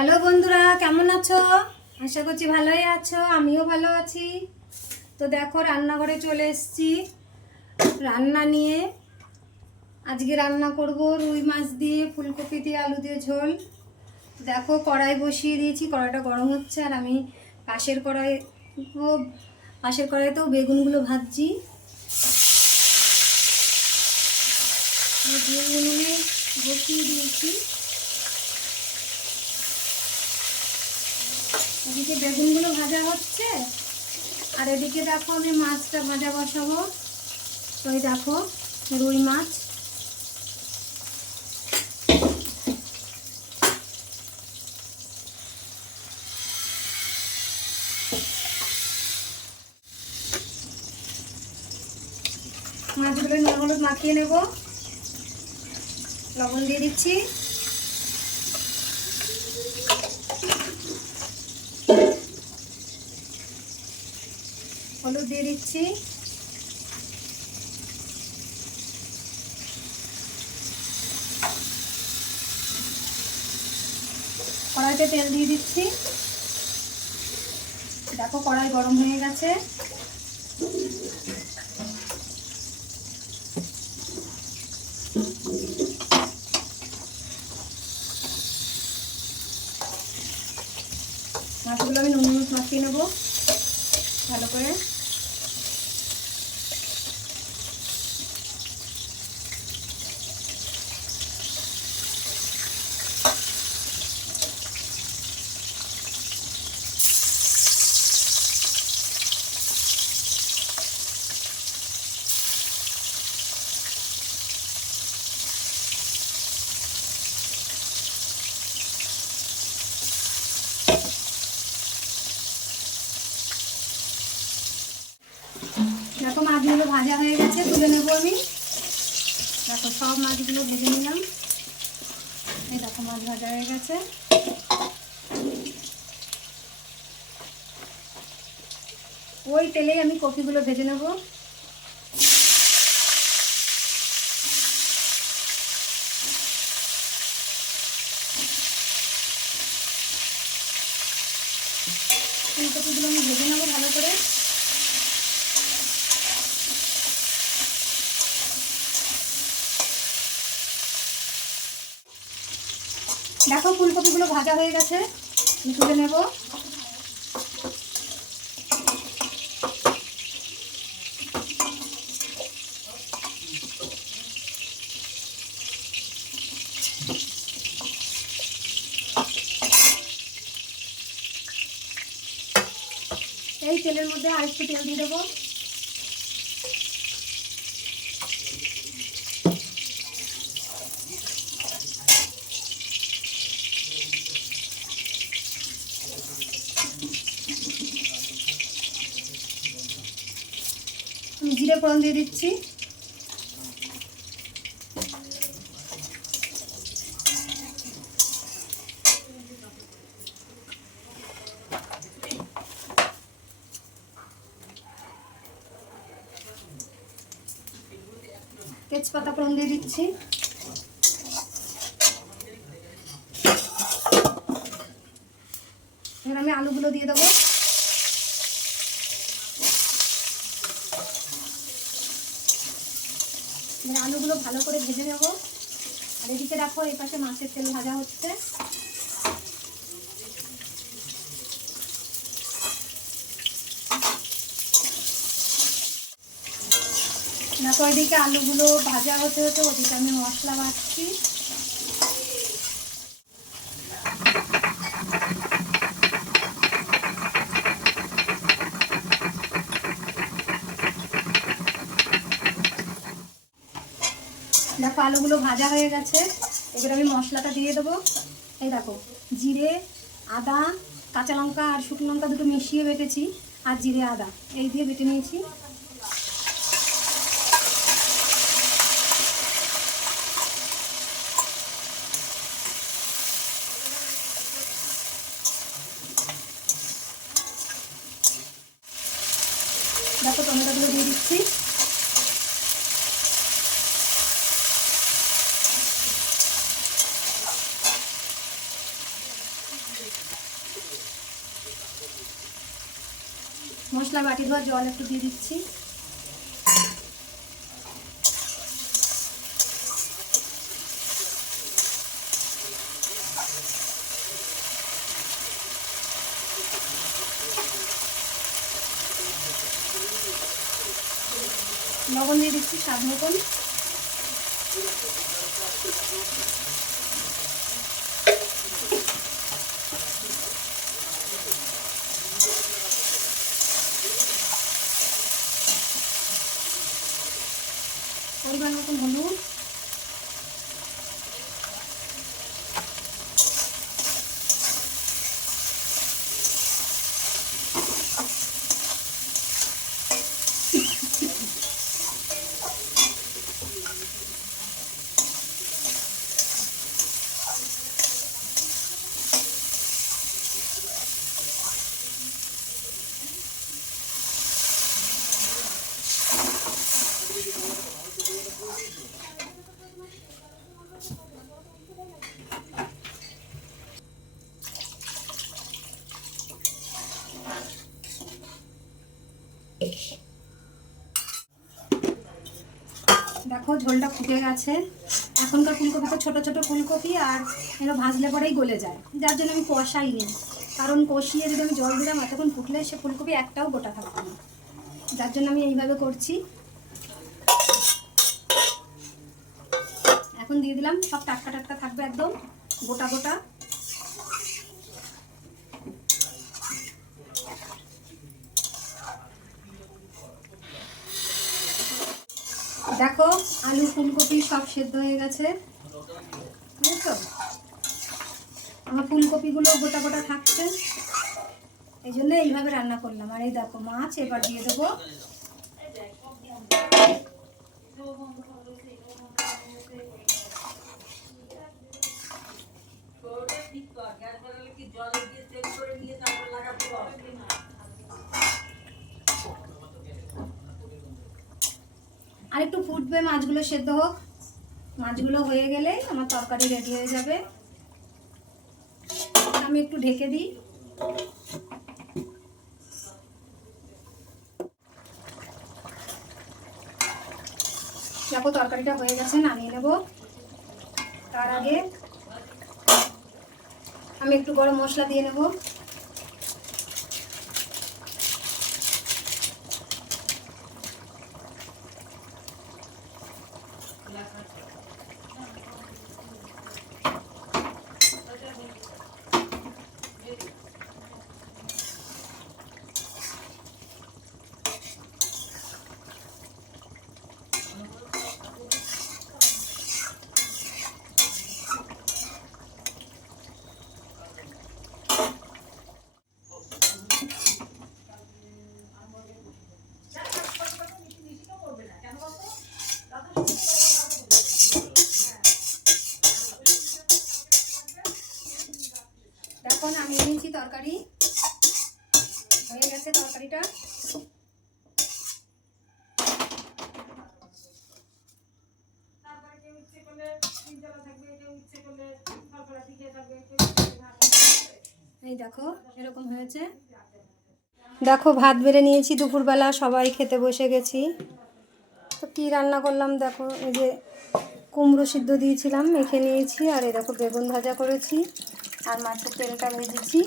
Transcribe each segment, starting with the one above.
Hello বন্ধুরা, কেমন আছো? আশা করছি ভালোই আছো, আমিও ভালো আছি। তো দেখো, রান্নাঘরে চলে এসেছি। রান্না নিয়ে আজকে রান্না করব রুই মাছ দিয়ে, ফুলকপি দিয়ে, আলু দিয়ে ঝোল। দেখো, কড়াই বসিয়ে দিয়েছি, কড়াইটা গরম হচ্ছে, আর আমি পাশের কড়াই পাশের কড়াইতেও বেগুনগুলো ভাজছি। বেগুনগুলো বসিয়ে দিয়েছি। এদিকে বেগুনগুলো ভাজা হচ্ছে। আর এদিকে দেখো আমি মাছটা ভাজা বসাবো। তো এই দেখো, রুই মাছ। মাছগুলো নুন হলুদ মাখিয়ে নেব। লবণ দিয়ে দিচ্ছি। হলুদ দিয়ে দিচ্ছি। কড়াইতে তেল দিয়ে দিচ্ছি। দেখো কড়াই গরম হয়ে গেছে। মাছগুলো আমি নুন মাখিয়ে নেব। ভালো করে। দেখো মাছগুলো ভাজা হয়ে গেছে, তুলে নেব আমি। দেখো সব মাছগুলো ভেজে নিলাম। এই দেখো মাছ ভাজা হয়ে গেছে। ওই তেলেই আমি কপিগুলো ভেজে নেব। ফুলকপিগুলো আমি ভেজে নেব ভালো করে দেখো ফুলকপিগুলো ভাজা হয়ে গেছে। তুলে নেব। এই তেলের মধ্যে আরেকটু তেল দিয়ে দেবো। ফোড়ন দিয়ে দিচ্ছি। তেজপাতা ফোড়ন দিয়ে দিচ্ছি। এবার আমি আলুগুলো দিয়ে দেবো। এবার আলুগুলো ভালো করে ভেজে নেব। আর এদিকে দেখো, এই পাশে মাছের তেল ভাজা হচ্ছে। তো এদিকে আলুগুলো ভাজা হতে হতে ওদিকে আমি মশলা বাটছি। দেখো, আলুগুলো ভাজা হয়ে গেছে। এবার আমি মশলাটা দিয়ে দেবো। এই দেখো, জিরে, আদা, কাঁচা লঙ্কা আর শুকনো লঙ্কা দুটো মিশিয়ে বেটেছি, আর জিরে, আদা। এই দিয়ে বেটে নিয়েছি। দেখো, টমেটোগুলো দিয়ে দিচ্ছি। মশলা বাটি ধোয়া জল একটু দিয়ে দিচ্ছি। লবণ দিয়ে দিচ্ছি স্বাদ মতন। মতন হলুদ দেখো ঝোলটা ফুটে গেছে। এখনকার ফুলকপি তো ছোটো ছোটো ফুলকপি আর এগুলো ভাজলে পরেই গলে যায়। যার জন্য আমি কষাই নিই কারণ কষিয়ে যদি আমি জল দিলাম, এতক্ষণ ফুটলে সে ফুলকপি একটাও গোটা থাকবে না। যার জন্য আমি এইভাবে করছি। এখন দিয়ে দিলাম, সব টাটকা টাটকা থাকবে একদম, গোটা গোটা। দেখো, আলু, ফুলকপি সব সেদ্ধ হয়ে গেছে। বুঝেছ? আমার ফুলকপিগুলো গোটা গোটা থাকছে। এই জন্য এইভাবে রান্না করলাম। আর এই দেখো, মাছ এবার দিয়ে দেবো। আর একটু ফুটবে, মাছগুলো সেদ্ধ হোক। মাছগুলো হয়ে গেলে আমার তরকারি রেডি হয়ে যাবে। আমি একটু ঢেকে দিই। দেখো তরকারিটা হয়ে গেছে, নামিয়ে নেব। তার আগে আমি একটু গরম মশলা দিয়ে নেব দেখো নামিয়ে নিয়েছি তরকারি। হয়ে গেছে তরকারিটা। এই দেখো এরকম হয়েছে। দেখো ভাত বেড়ে নিয়েছি দুপুরবেলা সবাই খেতে বসে গেছি। তো কী রান্না করলাম দেখো এই যে কুমড়ো সিদ্ধ দিয়েছিলাম মেখে নিয়েছি আর এই দেখো বেগুন ভাজা করেছি। আর মাছের তেলটা ভেজেছি।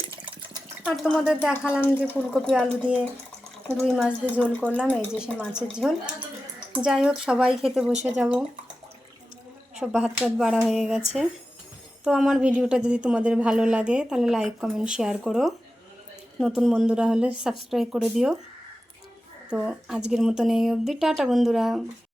আর তোমাদের দেখালাম যে ফুলকপি আলু দিয়ে রুই মাছ দিয়ে ঝোল করলাম, এই যে সে মাছের ঝোল। যাই হোক, সবাই খেতে বসে যাব। সব ভাত টাত বাড়া হয়ে গেছে। তো আমার ভিডিওটা যদি তোমাদের ভালো লাগে, তাহলে লাইক, কমেন্ট, শেয়ার করো। নতুন বন্ধুরা হলে সাবস্ক্রাইব করে দিও। তো আজকের মতন এই অবধি। টাটা বন্ধুরা।